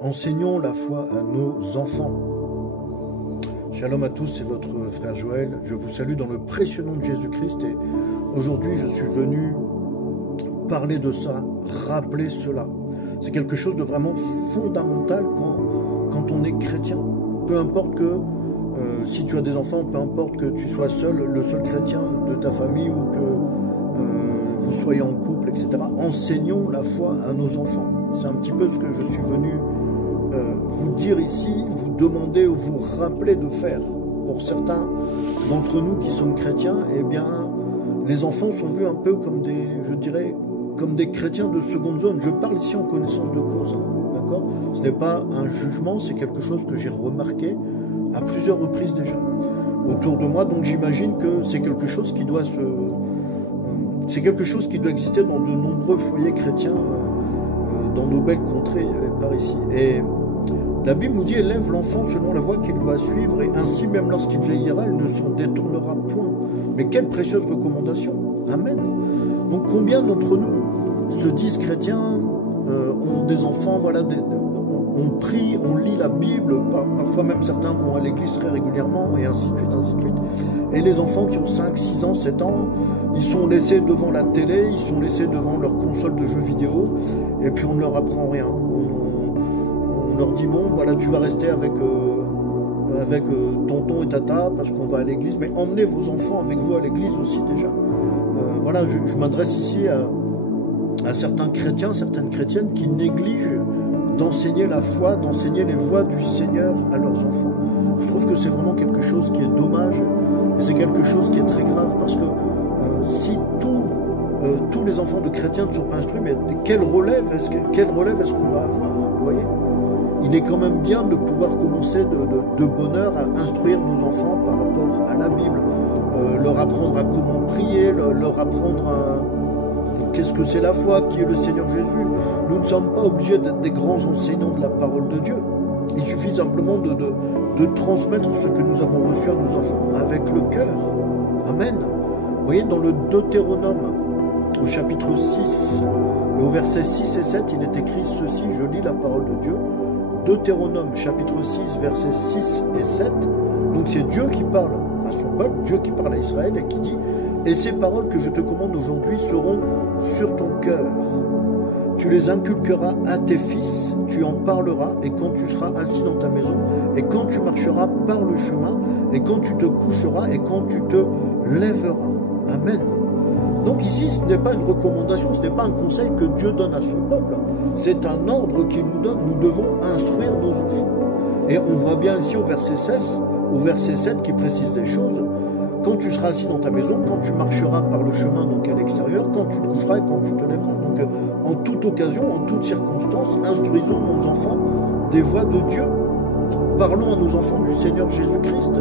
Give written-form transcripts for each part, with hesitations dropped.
Enseignons la foi à nos enfants. Shalom à tous, c'est votre frère Joël. Je vous salue dans le précieux nom de Jésus-Christ et aujourd'hui je suis venu parler de ça, rappeler cela. C'est quelque chose de vraiment fondamental quand on est chrétien. Peu importe que si tu as des enfants, peu importe que tu sois le seul chrétien de ta famille ou que vous soyez en couple, etc. Enseignons la foi à nos enfants. C'est un petit peu ce que je suis venu vous dire ici, vous demander ou vous rappeler de faire. Pour certains d'entre nous qui sommes chrétiens, eh bien, les enfants sont vus un peu comme des, je dirais, comme des chrétiens de seconde zone. Je parle ici en connaissance de cause, hein, d'accord? Ce n'est pas un jugement, c'est quelque chose que j'ai remarqué à plusieurs reprises déjà autour de moi. Donc j'imagine que c'est quelque chose qui doit c'est quelque chose qui doit exister dans de nombreux foyers chrétiens dans nos belles contrées par ici. Et la Bible nous dit, élève l'enfant selon la voie qu'il doit suivre, et ainsi même lorsqu'il vieillira, il ne s'en détournera point. Mais quelle précieuse recommandation. Amen. Donc combien d'entre nous se disent chrétiens, ont des enfants, voilà, on prie, on lit la Bible, parfois même certains vont à l'église très régulièrement, et ainsi de suite, ainsi de suite. Et les enfants qui ont 5, 6 ans, 7 ans, ils sont laissés devant la télé, ils sont laissés devant leur console de jeux vidéo, et puis on ne leur apprend rien. On leur dit, bon, voilà, tu vas rester avec tonton et tata, parce qu'on va à l'église, mais emmenez vos enfants avec vous à l'église aussi déjà. Voilà, je m'adresse ici à certains chrétiens, certaines chrétiennes qui négligent d'enseigner la foi, d'enseigner les voies du Seigneur à leurs enfants. Je trouve que c'est vraiment quelque chose qui est dommage, et c'est quelque chose qui est très grave, parce que si tous les enfants de chrétiens ne sont pas instruits, mais quelle relève est-ce qu'on va avoir, vous voyez? Il est quand même bien de pouvoir commencer de bonne heure à instruire nos enfants par rapport à la Bible, leur apprendre à comment prier, leur apprendre qu'est-ce que c'est la foi, qui est le Seigneur Jésus. Nous ne sommes pas obligés d'être des grands enseignants de la parole de Dieu. Il suffit simplement de transmettre ce que nous avons reçu à nos enfants avec le cœur. Amen. Vous voyez, dans le Deutéronome, au chapitre 6, et au verset 6 et 7, il est écrit ceci, je lis la parole de Dieu. Deutéronome, chapitre 6, versets 6 et 7. Donc c'est Dieu qui parle à son peuple, Dieu qui parle à Israël et qui dit « Et ces paroles que je te commande aujourd'hui seront sur ton cœur. Tu les inculqueras à tes fils, tu en parleras, et quand tu seras assis dans ta maison, et quand tu marcheras par le chemin, et quand tu te coucheras, et quand tu te lèveras. » Amen. Donc ici, ce n'est pas une recommandation, ce n'est pas un conseil que Dieu donne à son peuple. C'est un ordre qu'il nous donne. Nous devons instruire nos enfants. Et on voit bien ici au verset 16, au verset 7 qui précise des choses. Quand tu seras assis dans ta maison, quand tu marcheras par le chemin, donc à l'extérieur, quand tu te coucheras et quand tu te lèveras. Donc en toute occasion, en toute circonstance, instruisons nos enfants des voies de Dieu. Parlons à nos enfants du Seigneur Jésus-Christ.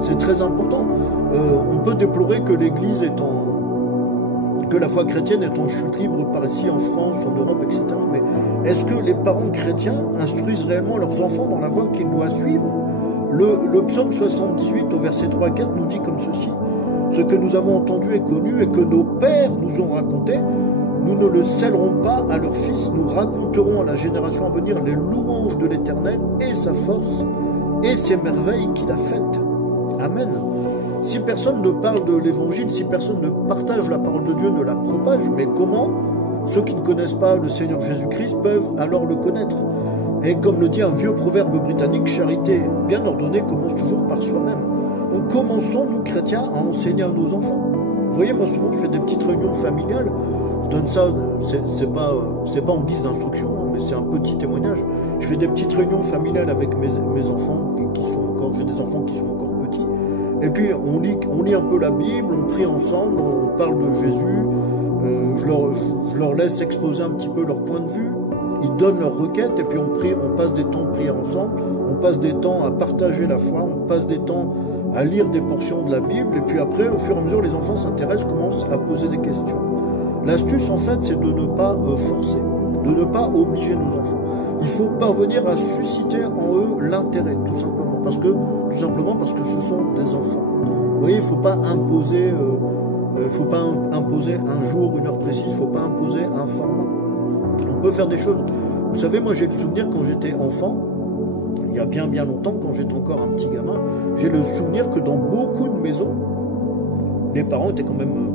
C'est très important. On peut déplorer que l'Église que la foi chrétienne est en chute libre par ici en France, en Europe, etc. Mais est-ce que les parents chrétiens instruisent réellement leurs enfants dans la voie qu'ils doivent suivre? Le psaume 78 au verset 3 à 4 nous dit comme ceci: ce que nous avons entendu et connu et que nos pères nous ont raconté, nous ne le scellerons pas à leurs fils, nous raconterons à la génération à venir les louanges de l'Éternel et sa force et ses merveilles qu'il a faites. Amen. Si personne ne parle de l'évangile, si personne ne partage la parole de Dieu, ne la propage, mais comment ceux qui ne connaissent pas le Seigneur Jésus-Christ peuvent alors le connaître? Et comme le dit un vieux proverbe britannique, charité bien ordonnée commence toujours par soi-même. Donc commençons, nous chrétiens, à enseigner à nos enfants. Vous voyez, moi souvent je fais des petites réunions familiales, je donne ça, c'est pas en guise d'instruction, hein, mais c'est un petit témoignage. Je fais des petites réunions familiales avec mes enfants, qui sont encore, j'ai des enfants qui sont encore petits. Et puis on lit un peu la Bible, on prie ensemble, on parle de Jésus, je leur laisse exposer un petit peu leur point de vue, ils donnent leurs requêtes et puis on prie, on passe des temps de prière ensemble, on passe des temps à partager la foi, on passe des temps à lire des portions de la Bible et puis après, au fur et à mesure, les enfants s'intéressent, commencent à poser des questions. L'astuce en fait, c'est de ne pas forcer, de ne pas obliger nos enfants. Il faut parvenir à susciter en eux l'intérêt, tout simplement parce que ce sont des enfants. Vous voyez, il ne faut pas imposer, un jour, une heure précise, il ne faut pas imposer un format. On peut faire des choses Vous savez, moi j'ai le souvenir quand j'étais enfant, il y a bien longtemps, quand j'étais encore un petit gamin, j'ai le souvenir que dans beaucoup de maisons, les parents étaient quand même,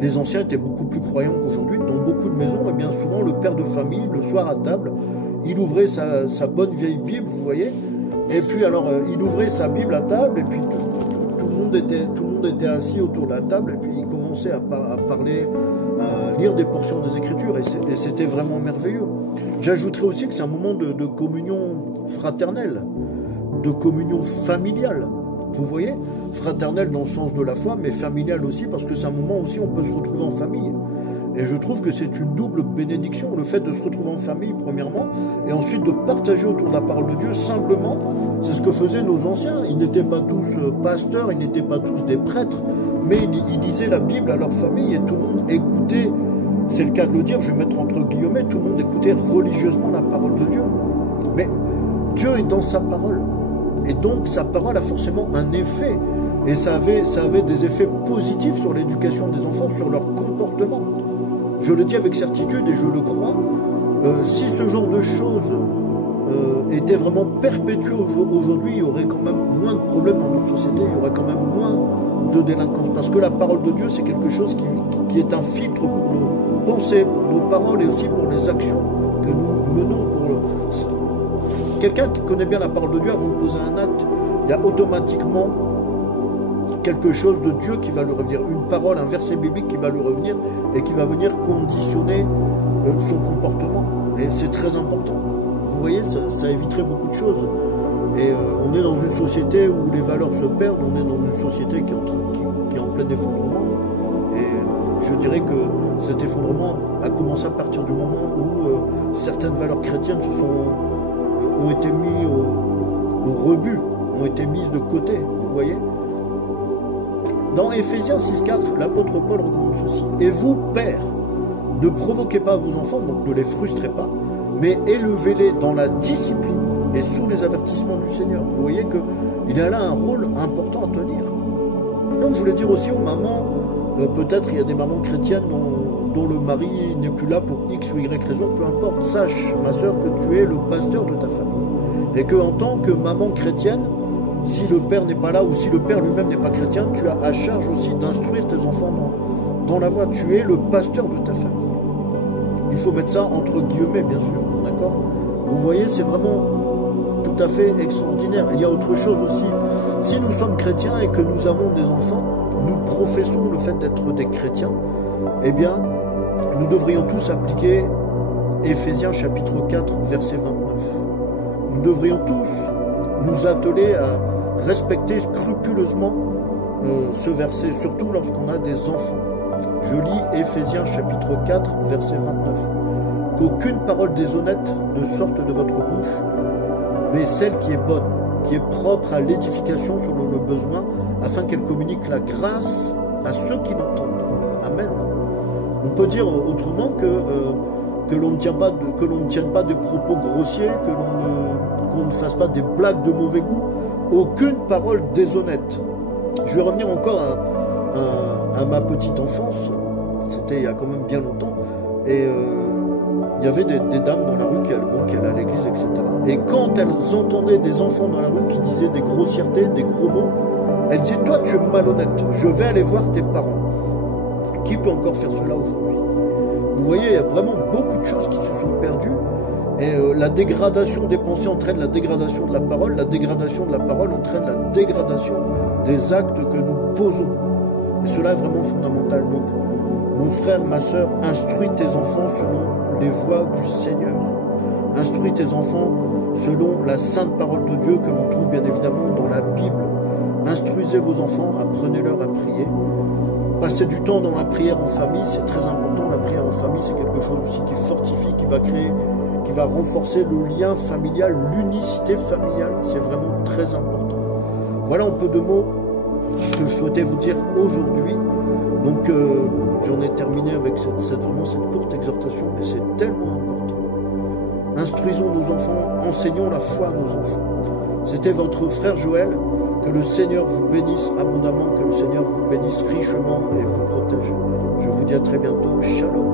les anciens étaient beaucoup plus croyants qu'aujourd'hui. Dans beaucoup de maisons, et bien souvent, le père de famille, le soir à table, il ouvrait sa bonne vieille Bible, vous voyez, et puis alors, il ouvrait sa Bible à table, et puis tout le monde était assis autour de la table, et puis il commençait à parler, à lire des portions des Écritures, et c'était vraiment merveilleux. J'ajouterais aussi que c'est un moment de communion fraternelle, de communion familiale. Vous voyez, fraternelle dans le sens de la foi, mais familiale aussi, parce que c'est un moment aussi où on peut se retrouver en famille. Et je trouve que c'est une double bénédiction, le fait de se retrouver en famille, premièrement, et ensuite de partager autour de la parole de Dieu, simplement, c'est ce que faisaient nos anciens. Ils n'étaient pas tous pasteurs, ils n'étaient pas tous des prêtres, mais ils lisaient la Bible à leur famille, et tout le monde écoutait, c'est le cas de le dire, je vais mettre entre guillemets, tout le monde écoutait religieusement la parole de Dieu. Mais Dieu est dans sa parole. Et donc, sa parole a forcément un effet. Et ça avait des effets positifs sur l'éducation des enfants, sur leur comportement. Je le dis avec certitude et je le crois. Si ce genre de choses était vraiment perpétué aujourd'hui, il y aurait quand même moins de problèmes dans notre société, il y aurait quand même moins de délinquance. Parce que la parole de Dieu, c'est quelque chose qui est un filtre pour nos pensées, pour nos paroles et aussi pour les actions que nous menons. Quelqu'un qui connaît bien la parole de Dieu, avant de poser un acte, il y a automatiquement quelque chose de Dieu qui va lui revenir, une parole, un verset biblique qui va lui revenir et qui va venir conditionner son comportement. Et c'est très important. Vous voyez, ça éviterait beaucoup de choses. Et on est dans une société où les valeurs se perdent, on est dans une société qui est en plein effondrement. Et je dirais que cet effondrement a commencé à partir du moment où certaines valeurs chrétiennes ont été mises au rebut, ont été mises de côté, vous voyez. Dans Éphésiens 6,4, l'apôtre Paul recommande ceci. Et vous, pères, ne provoquez pas vos enfants, donc ne les frustrez pas, mais élevez-les dans la discipline et sous les avertissements du Seigneur. Vous voyez qu'il y a là un rôle important à tenir. Donc je voulais dire aussi aux mamans, peut-être il y a des mamans chrétiennes dont le mari n'est plus là pour X ou Y raison, peu importe. Sache, ma soeur, que tu es le pasteur de ta famille. Et qu'en tant que maman chrétienne, si le père n'est pas là ou si le père lui-même n'est pas chrétien, tu as à charge aussi d'instruire tes enfants dans la voie. Tu es le pasteur de ta famille. Il faut mettre ça entre guillemets, bien sûr. D'accord? Vous voyez, c'est vraiment tout à fait extraordinaire. Il y a autre chose aussi. Si nous sommes chrétiens et que nous avons des enfants, nous professons le fait d'être des chrétiens, eh bien, nous devrions tous appliquer Éphésiens chapitre 4, verset 29. Nous devrions tous nous atteler à respecter scrupuleusement ce verset, surtout lorsqu'on a des enfants. Je lis Éphésiens chapitre 4, verset 29. Qu'aucune parole déshonnête ne sorte de votre bouche, mais celle qui est bonne, qui est propre à l'édification selon le besoin, afin qu'elle communique la grâce à ceux qui l'entendent. Amen. On peut dire autrement que l'on ne tienne pas de propos grossiers, qu'on ne fasse pas des blagues de mauvais goût, aucune parole déshonnête. Je vais revenir encore à ma petite enfance, c'était il y a quand même bien longtemps, et il y avait des dames dans la rue qui allaient à l'église, etc. Et quand elles entendaient des enfants dans la rue qui disaient des grossièretés, des gros mots, elles disaient « Toi, tu es malhonnête, je vais aller voir tes parents. » Qui peut encore faire cela aujourd'hui? Vous voyez, il y a vraiment beaucoup de choses qui se sont perdues. Et la dégradation des pensées entraîne la dégradation de la parole. La dégradation de la parole entraîne la dégradation des actes que nous posons. Et cela est vraiment fondamental. Donc, mon frère, ma soeur, instruis tes enfants selon les voies du Seigneur. Instruis tes enfants selon la sainte parole de Dieu que l'on trouve bien évidemment dans la Bible. Instruisez vos enfants, apprenez-leur à prier. Passer du temps dans la prière en famille, c'est très important. La prière en famille, c'est quelque chose aussi qui fortifie, qui va renforcer le lien familial, l'unicité familiale. C'est vraiment très important. Voilà un peu de mots ce que je souhaitais vous dire aujourd'hui. Donc, j'en ai terminé avec vraiment cette courte exhortation, mais c'est tellement important. Instruisons nos enfants, enseignons la foi à nos enfants. C'était votre frère Joël. Que le Seigneur vous bénisse abondamment, que le Seigneur vous bénisse richement et vous protège. Je vous dis à très bientôt. Shalom.